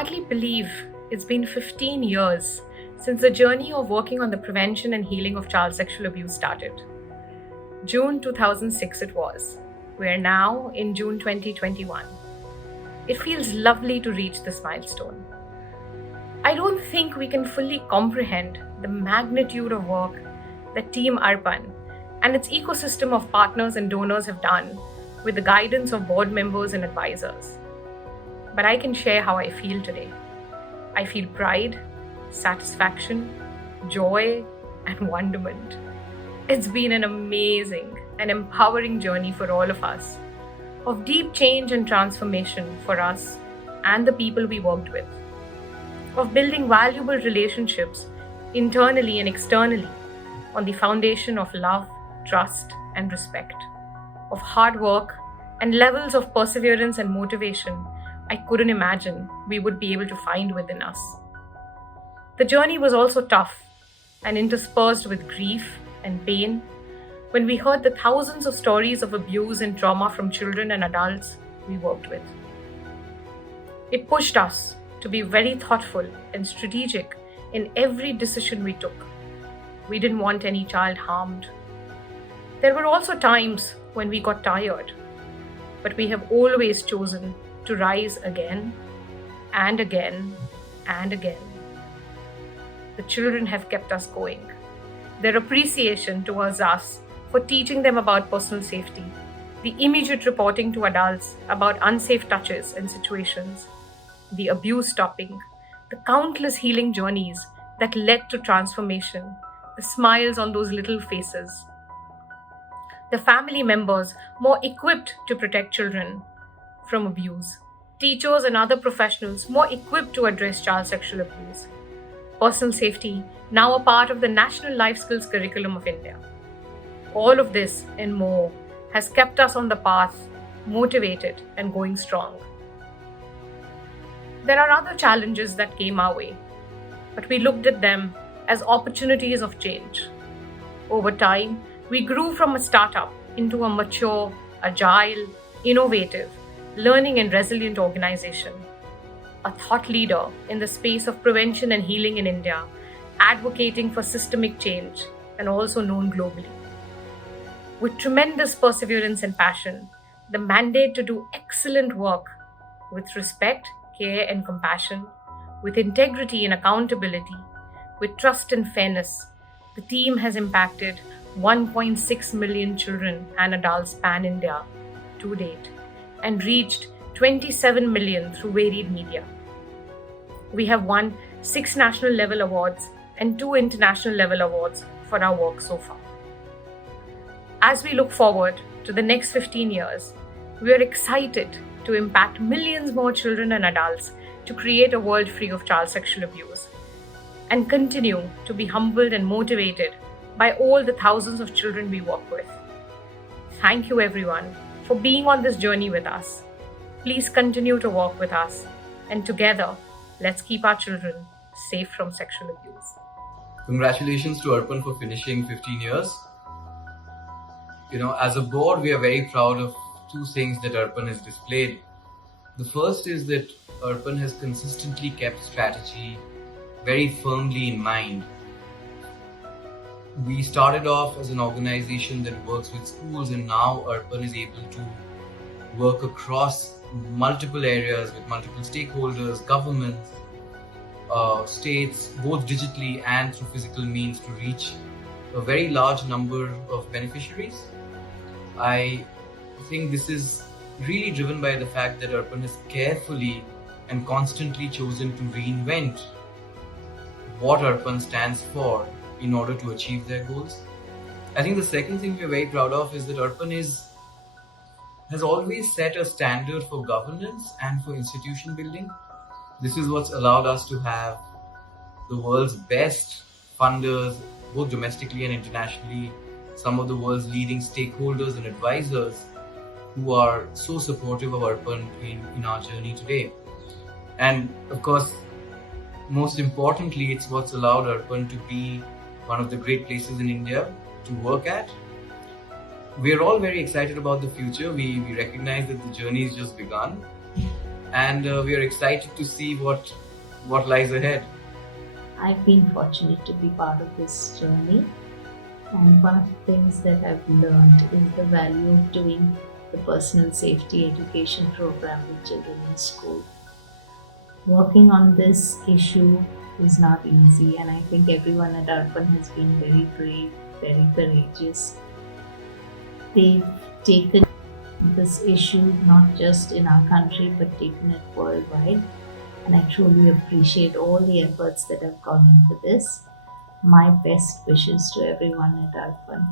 hardly believe it's been 15 years since the journey of working on the prevention and healing of child sexual abuse started. June 2006 it was. We are now in June 2021. It feels lovely to reach this milestone. I don't think we can fully comprehend the magnitude of work that Team Arpan and its ecosystem of partners and donors have done with the guidance of board members and advisors. But I can share how I feel today. I feel pride, satisfaction, joy, and wonderment. It's been an amazing and empowering journey for all of us, of deep change and transformation for us and the people we worked with, of building valuable relationships internally and externally on the foundation of love, trust, and respect, of hard work and levels of perseverance and motivation I couldn't imagine we would be able to find within us. The journey was also tough and interspersed with grief and pain when we heard the thousands of stories of abuse and trauma from children and adults we worked with. It pushed us to be very thoughtful and strategic in every decision we took. We didn't want any child harmed. There were also times when we got tired, but we have always chosen to rise again and again and again. The children have kept us going. Their appreciation towards us for teaching them about personal safety, the immediate reporting to adults about unsafe touches and situations, the abuse stopping, the countless healing journeys that led to transformation, the smiles on those little faces, the family members more equipped to protect children from abuse, teachers and other professionals more equipped to address child sexual abuse, personal safety now a part of the National Life Skills Curriculum of India. All of this and more has kept us on the path, motivated and going strong. There are other challenges that came our way, but we looked at them as opportunities of change. Over time, we grew from a startup into a mature, agile, innovative, learning and resilient organization, a thought leader in the space of prevention and healing in India, advocating for systemic change and also known globally. With tremendous perseverance and passion, the mandate to do excellent work with respect, care and compassion, with integrity and accountability, with trust and fairness, the team has impacted 1.6 million children and adults pan-India to date and reached 27 million through varied media. We have won 6 national level awards and 2 international level awards for our work so far. As we look forward to the next 15 years, we are excited to impact millions more children and adults to create a world free of child sexual abuse and continue to be humbled and motivated by all the thousands of children we work with. Thank you everyone for being on this journey with us. Please continue to walk with us, and together, let's keep our children safe from sexual abuse. Congratulations to Arpan for finishing 15 years. As a board, we are very proud of 2 things that Arpan has displayed. The first is that Arpan has consistently kept strategy very firmly in mind. We started off as an organization that works with schools, and now Arpan is able to work across multiple areas with multiple stakeholders, governments, states, both digitally and through physical means to reach a very large number of beneficiaries. I think this is really driven by the fact that Arpan has carefully and constantly chosen to reinvent what Arpan stands for in order to achieve their goals. I think the second thing we're very proud of is that Arpan has always set a standard for governance and for institution building. This is what's allowed us to have the world's best funders, both domestically and internationally, some of the world's leading stakeholders and advisors who are so supportive of Arpan in our journey today. And of course, most importantly, it's what's allowed Arpan to be one of the great places in India to work at. We're all very excited about the future. We recognize that the journey has just begun. and we are excited to see what lies ahead. I've been fortunate to be part of this journey, and one of the things that I've learned is the value of doing the personal safety education program with children in school. Working on this issue is not easy, and I think everyone at Arpan has been very brave, very courageous. They've taken this issue not just in our country but taken it worldwide, and I truly appreciate all the efforts that have gone into this. My best wishes to everyone at Arpan.